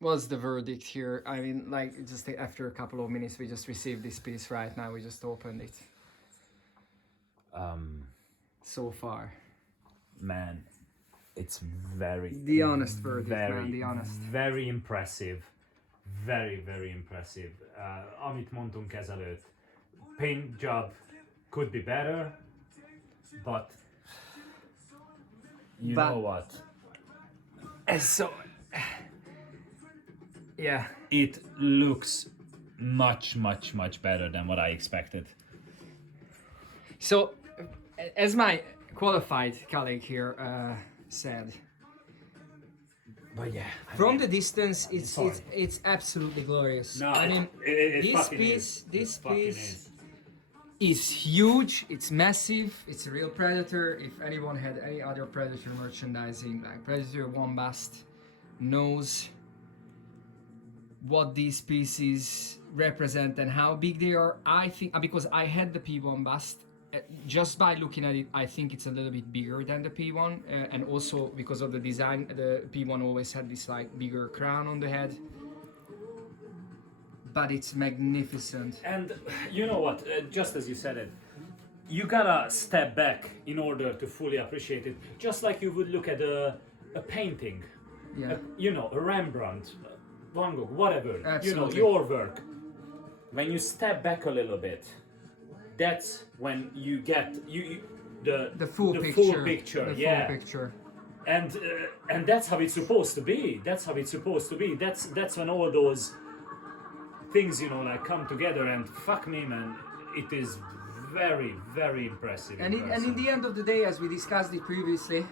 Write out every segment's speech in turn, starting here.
what's the verdict here? I mean, like, just after a couple of minutes, we just received this piece right now. We just opened it. So far, Man, it's very, the honest verdict, very, man. The honest. very impressive. Very, very impressive. Amit mondtunk ezelőtt, paint job could be better, but you know what? So, yeah. It looks much, much, much better than what I expected. So, as my qualified colleague here said, But yeah, from the distance, it's absolutely glorious. No, I mean, it this fucking piece, is. this It fucking piece is huge. It's massive. It's a real Predator. If anyone had any other Predator merchandising, like Predator Bombast, knows what these pieces represent and how big they are. I think because I had the P1 bust, just by looking at it, I think it's a little bit bigger than the P1, and also because of the design, the P1 always had this like bigger crown on the head. But it's magnificent. And you know what? Just as you said it, you gotta step back in order to fully appreciate it. Just like you would look at a painting, Yeah. A Rembrandt, Van Gogh, whatever. Absolutely. Your work. When you step back a little bit, that's when you get The full picture. Full picture. The Yeah. full picture. And that's how it's supposed to be. That's how it's supposed to be. That's when all those things like come together, and fuck me, man, it is very, very impressive. And in the end of the day, as we discussed it previously,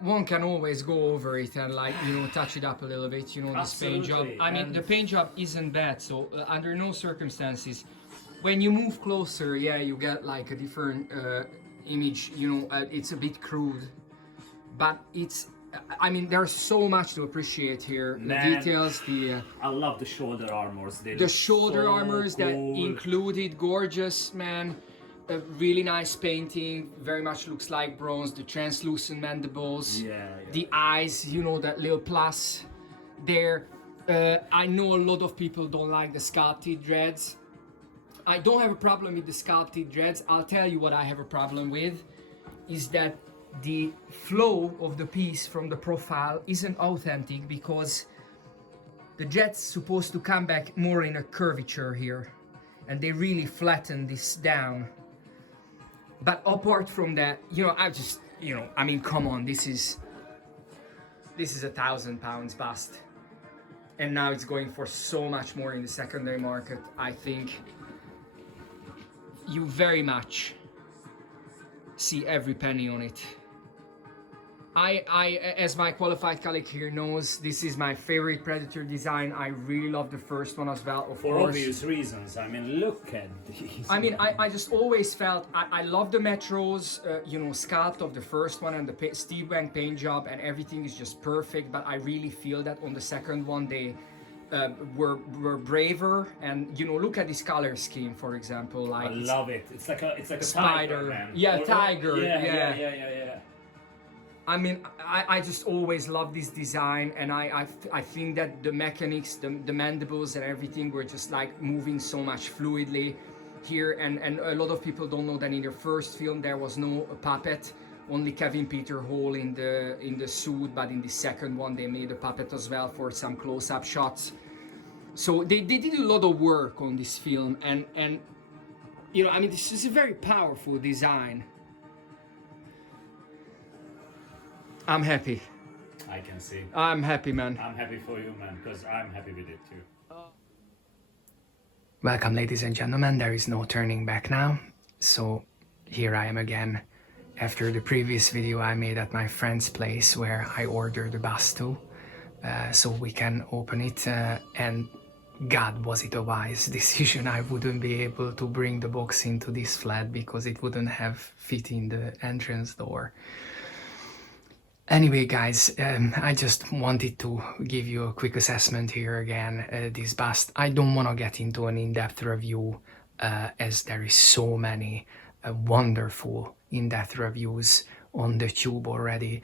one can always go over it and touch it up a little bit. This paint job. Absolutely. I mean, the paint job isn't bad. So under no circumstances, when you move closer, yeah, you get like a different image. It's a bit crude, but it's. I mean, there's so much to appreciate here. Man, the details, I love the shoulder armors. the shoulder armors cool. that included gorgeous, man. A really nice painting, very much looks like bronze. The translucent mandibles, Yeah. the eyes, that little plus there. I know a lot of people don't like the sculpted dreads. I don't have a problem with the sculpted dreads. I'll tell you what I have a problem with is that the flow of the piece from the profile isn't authentic, because the jet's supposed to come back more in a curvature here, and they really flatten this down. But apart from that, I just, I mean, come on, this is 1,000 pounds bust, and now it's going for so much more in the secondary market. I think you very much see every penny on it. I, as my qualified colleague here knows, this is my favorite Predator design. I really love the first one as well, of For course. obvious reasons. I mean, look at these. I mean, I just always felt, I love the Metros, sculpt of the first one, and the Steve Wang paint job, and everything is just perfect, but I really feel that on the second one, they were braver, and look at this color scheme, for example. Like, I love it. It's like a spider. tiger, man. Yeah, tiger. Yeah. I mean, I just always love this design, and I think that the mechanics, the mandibles and everything were just like moving so much fluidly here, and a lot of people don't know that in their first film there was no puppet, only Kevin Peter Hall in the suit, but in the second one they made a puppet as well for some close-up shots. So they did a lot of work on this film, and I mean, this is a very powerful design. I'm happy. I can see. I'm happy, man. I'm happy for you, man, because I'm happy with it too. Welcome, ladies and gentlemen. There is no turning back now. So here I am again after the previous video I made at my friend's place, where I ordered the bust to, so we can open it, and God, was it a wise decision. I wouldn't be able to bring the box into this flat because it wouldn't have fit in the entrance door. Anyway, guys, I just wanted to give you a quick assessment here again. This bust, I don't want to get into an in-depth review, as there is so many wonderful in-depth reviews on the tube already.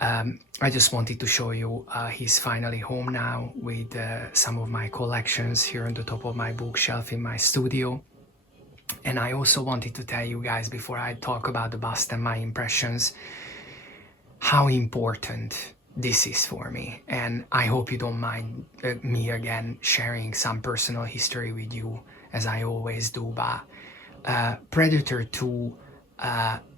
I just wanted to show you he's finally home now with some of my collections here on the top of my bookshelf in my studio. And I also wanted to tell you guys, before I talk about the bust and my impressions, how important this is for me. And I hope you don't mind me again sharing some personal history with you, as I always do. But Predator 2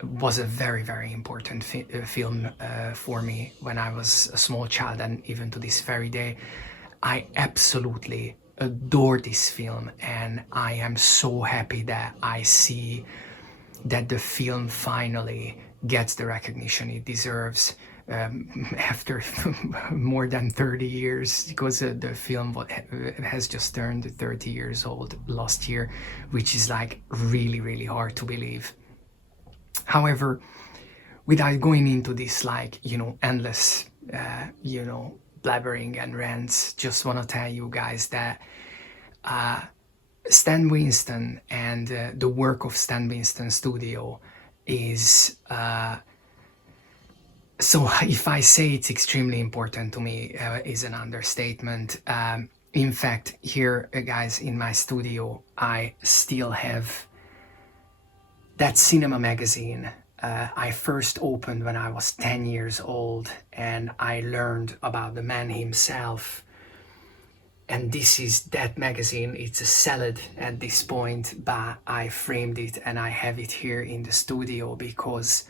was a very, very important film for me when I was a small child, and even to this very day. I absolutely adore this film, and I am so happy that I see that the film finally gets the recognition it deserves after more than 30 years, because the film has just turned 30 years old last year, which is like really, really hard to believe. However, without going into this, like, you know, endless, you know, blabbering and rants, just want to tell you guys that Stan Winston and the work of Stan Winston Studio is so if I say it's extremely important to me, is an understatement. In fact, here, guys, in my studio, I still have that cinema magazine I first opened when I was 10 years old, and I learned about the man himself. And this is that magazine. It's a salad at this point, but I framed it and I have it here in the studio because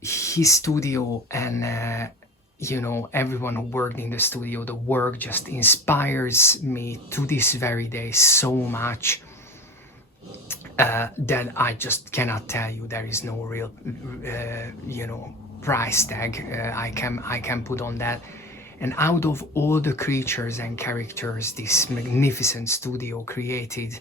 his studio and you know, everyone who worked in the studio, the work just inspires me to this very day so much that I just cannot tell you. There is no real you know, price tag I can put on that. And out of all the creatures and characters this magnificent studio created,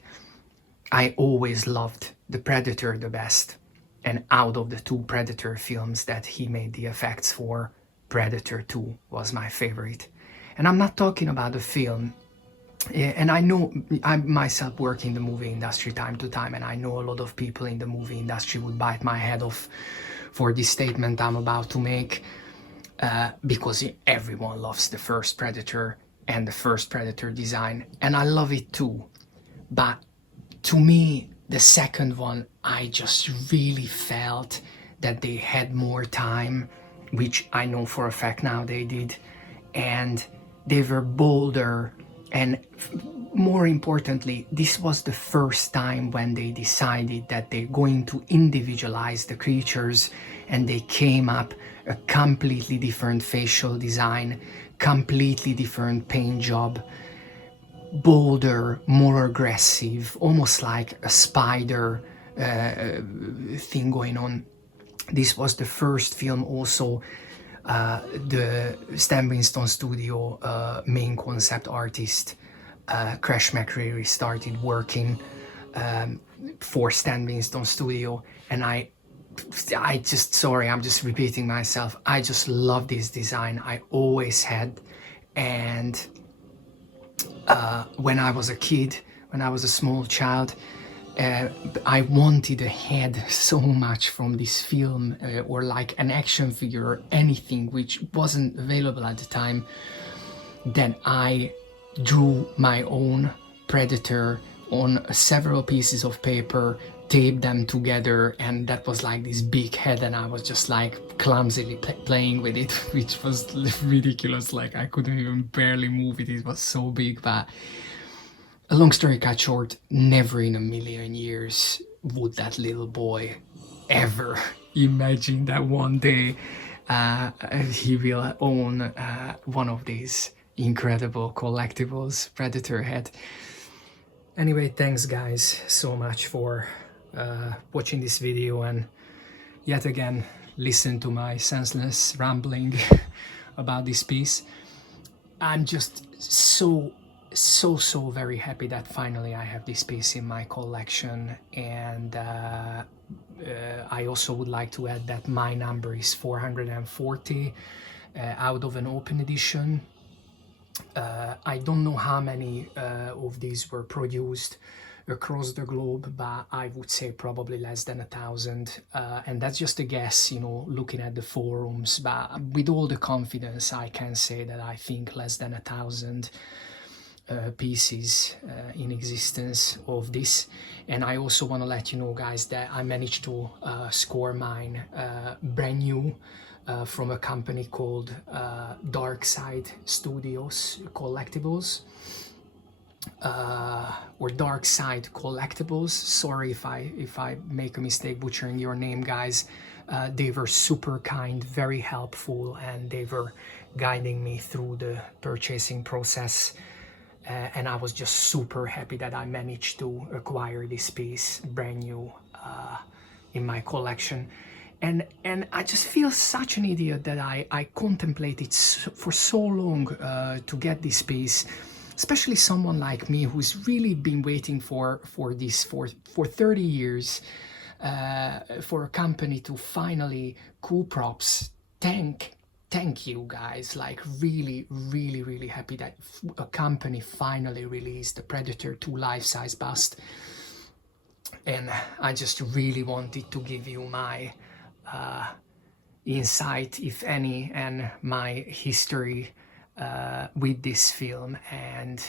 I always loved the Predator the best. And out of the two Predator films that he made the effects for, Predator 2 was my favorite. And I'm not talking about the film. And I know I myself work in the movie industry time to time, and I know a lot of people in the movie industry would bite my head off for this statement I'm about to make, because everyone loves the first Predator and the first Predator design, and I love it too. But to me, the second one, I just really felt that they had more time, which I know for a fact now they did, and they were bolder, and more importantly, this was the first time when they decided that they're going to individualize the creatures, and they came up a completely different facial design, completely different paint job, bolder, more aggressive, almost like a spider thing going on. This was the first film also the Stan Winston Studio main concept artist Crash McCreary started working for Stan Winston Studio, and I just, sorry, I'm just repeating myself, I just love this design. I always had. And when I was a kid, when I was a small child, I wanted a head so much from this film, or like an action figure or anything which wasn't available at the time. Then I drew my own Predator on several pieces of paper, taped them together, and that was like this big head, and I was just like clumsily playing with it, which was ridiculous. Like I couldn't even barely move it, it was so big. But a long story cut short, never in a million years would that little boy ever imagine that one day he will own one of these incredible collectibles, Predator head. Anyway, thanks guys so much for watching this video, and yet again listen to my senseless rambling about this piece. I'm just so very happy that finally I have this piece in my collection, and I also would like to add that my number is 440 out of an open edition. I don't know how many of these were produced, across the globe, but I would say probably less than 1,000. And that's just a guess, you know, looking at the forums. But with all the confidence, I can say that I think less than 1,000 pieces in existence of this. And I also want to let you know, guys, that I managed to score mine brand new from a company called Dark Side Studios Collectibles, or Dark Side Collectibles. Sorry if I make a mistake butchering your name, guys. They were super kind, very helpful, and they were guiding me through the purchasing process. And I was just super happy that I managed to acquire this piece brand new in my collection. And I just feel such an idiot that I contemplated for so long to get this piece, especially someone like me who's really been waiting for this for 30 years, for a company to finally, Coolprops, thank you guys. Like really happy that a company finally released the Predator 2 life-size bust. And I just really wanted to give you my insight, if any, and my history with this film and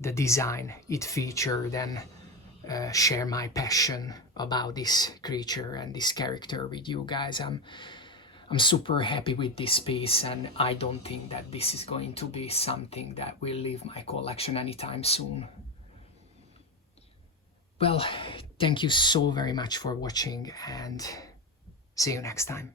the design it featured, and share my passion about this creature and this character with you guys. I'm super happy with this piece, and I don't think that this is going to be something that will leave my collection anytime soon. Well, thank you so very much for watching, and see you next time.